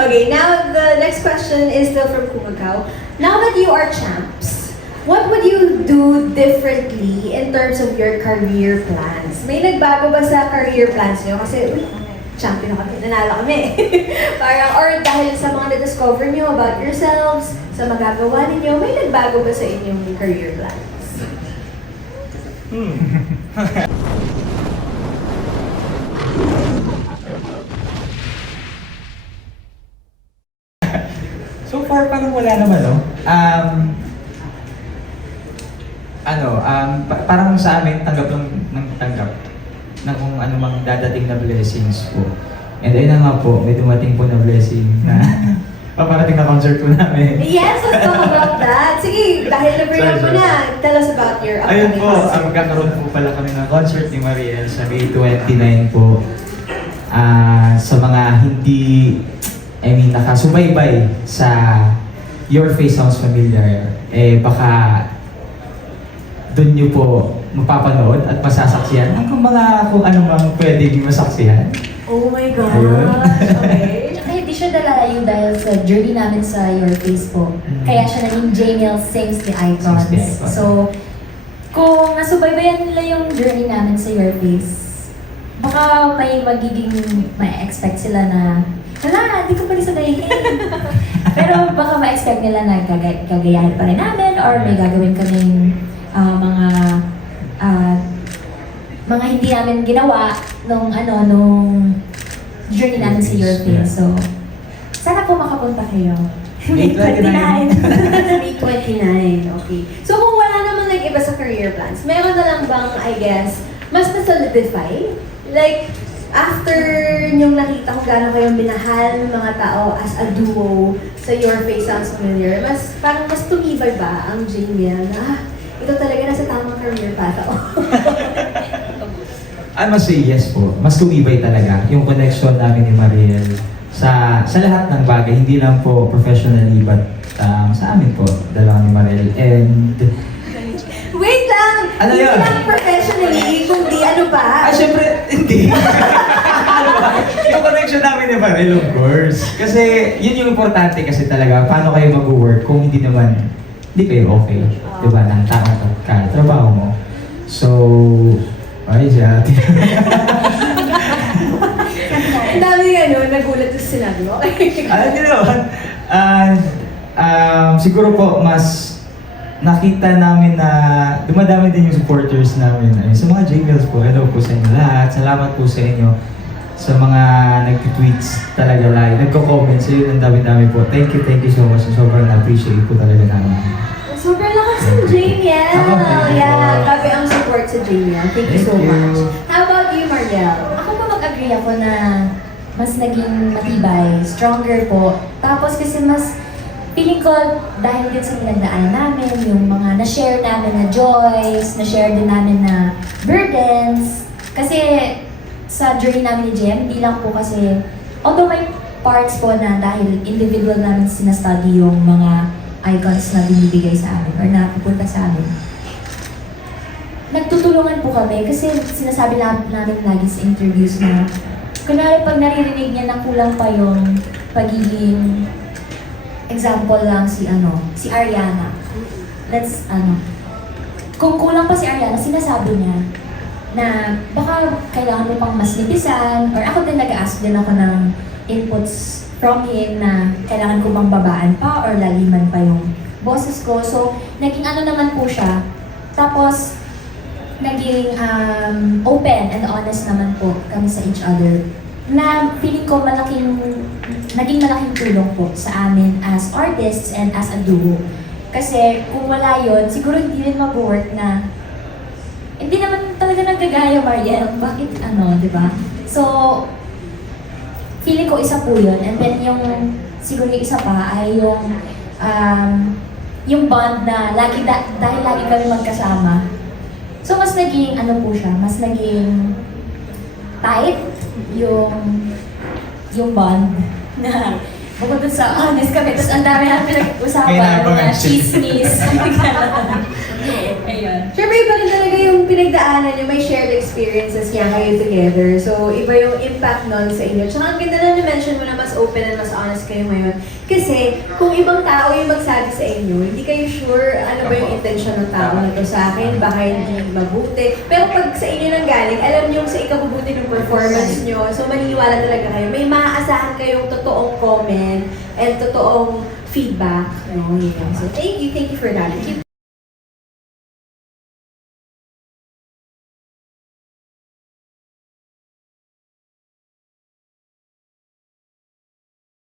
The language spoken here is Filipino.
Okay, now the next question is still from Kumagaw. Now that you are champs, what would you do differently in terms of your career plans? May nagbago ba sa career plans nyo? Kasi, uy, champion kami, nanalo kami. Parang, or dahil sa mga na-discover nyo about yourselves, sa magagawa ninyo, may nagbago ba sa inyong career plans? So far, parang wala naman, no? Parang sa amin, tanggap lang ng tanggap na kung ano mang dadating na blessings po. And ayun na nga po, may dumating po na blessing na paparating na concert po namin. Yes, let's talk about that. Sige, dahil na-bring up mo na, tell us about your Ayun upcoming po, concert. magkakaroon po pala kami ng concert ni Mariel sa May 29 po. Sa mga hindi, nakasubaybay sa Your Face Sounds Familiar, baka doon nyo po mapapanood at masasaksihan ang mga kung ano mang pwedeng masaksihan. Oh my gosh, Ayun. okay. Tsaka hindi siya dalayo dahil sa journey namin sa Your Face po. Kaya siya naging Jamiel Sings the Icons. Sings the Icons. So, kung nasubaybayan nila yung journey namin sa Your Face, baka may ma-expect sila na, hala, di ko pa rin sabayin. Pero baka ma-expect nila na gagayahin pa rin namin or may gagawin kaming mga hindi namin ginawa nung journey namin sa Your Face. So, sana po makapunta kayo. May 29. May 29, okay. So kung wala naman nag-iba sa career plans, meron na lang bang, I guess, mas na-solidify? Like, after nyong nakita kung gaano kayong minahal ng mga tao as a duo sa Your Face Sounds Familiar, parang mas tumibay ba ang Jamiel na, ito talaga nasa tamang career path ako? I must say yes po. Mas tumibay talaga yung connection namin ni Mariel sa lahat ng bagay. Hindi lang po professionally, but sa amin po, dalawa ni Mariel. And Wait lang! Ano Hindi yun? lang professionally, kundi ano pa? syempre, hindi. Ano ba? Yung connection namin ni Mariel, of course. Kasi yun yung importante kasi talaga. Paano kayo mag-work kung hindi kayo okay. Diba? Nang tao ka, trabaho mo. So, ay siya. Ang dami nagulat sa sinabi mo. Hindi naman. Siguro po, mas nakita namin na dumadami din yung supporters namin. Sa mga Jamiels po, hello po sa inyo lahat. Salamat po sa inyo. Sa mga nag-tweets talaga live, nagko-comment sa yun, ang dami-dami po. Thank you so much. Sobrang na-appreciate po talaga namin. Sobrang lakas ng Jamiel! Ako, thank you Yeah, po. grabe ang support sa Jamiel. Thank you so Thank you. much. How about you, Mariel? Ako po mag-agree ako na mas naging matibay, stronger po. Tapos kasi mas feeling ko dahil din sa pinagdaan namin, yung mga na-share namin na joys, na-share din namin na burdens. Kasi sa journey namin ni Jem, hindi lang po kasi, although may parts po na dahil individual namin sinastudy yung mga icons na binibigay sa amin or na pupunta sa amin. Nagtutulungan po kami kasi sinasabi namin lagi sa interviews na kunwari pag naririnig niya na kulang pa yung pagiging example lang si Ariana. Kung kulang pa si Ariana, sinasabi niya na baka kailangan mo pang mas nipisan or ako din nag-ask din ako ng inputs from him na kailangan ko bang babaan pa or laliman pa yung boses ko. So, naging naman po siya. Tapos, naging open and honest naman po kami sa each other. Na feeling ko naging malaking tulong po sa amin as artists and as a duo. Kasi kung wala yun, siguro hindi rin mag-work na hindi naman talaga nagagaya, Mariel. Bakit di ba? So, feeling ko isa po yun. And then siguro yung isa pa ay yung bond na dahil lagi kami magkasama. So, mas naging po siya, mas naging tight yung bond na bukod dun sa honest kami, tapos ang dami namin pinag-usapan na chismis. Ayun. Siyempre, iba rin talaga yung pinagdaanan niyo, may shared experiences niya kayo together. So, iba yung impact nun sa inyo. Tsaka ang ganda na na-mention mo na mas open and mas honest kayo ngayon. Kasi kung ibang tao yung magsabi sa inyo, hindi kayo sure ano ba yung intention ng tao na to sa akin, baka hindi mabuti. Pero pag sa inyo nang galing, alam niyo sa ikabubuti ng performance nyo, so maniniwala talaga kayo. May maaasahan kayong totoong comment and totoong feedback. No? Yeah. So thank you for that.